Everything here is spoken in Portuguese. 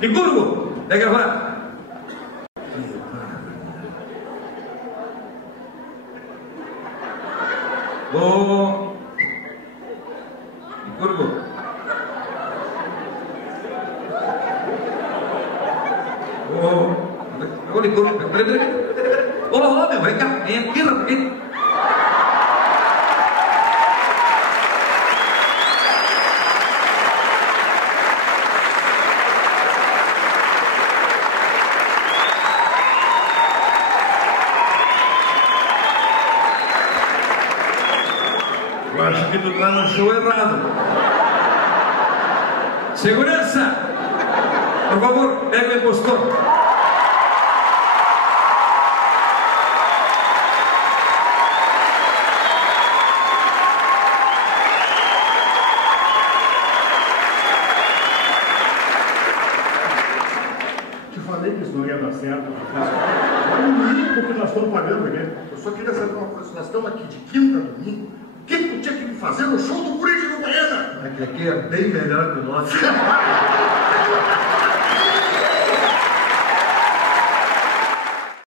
Licurgo, pega a gravata. Ô, Licurgo. Ô, Licurgo, peraí. Ô, meu, vem cá, vem aqui, rapidinho. Eu acho que tu tá no show errado. Segurança! Por favor, pega o impostor. Te falei que isso não ia dar certo. É o mínimo que nós estamos pagando aqui. Eu só queria saber uma coisa. Nós estamos aqui de quinta a domingo. O que tu tinha que fazer no show do Corinthians no Goiânia? É que aqui é bem melhor que o nosso.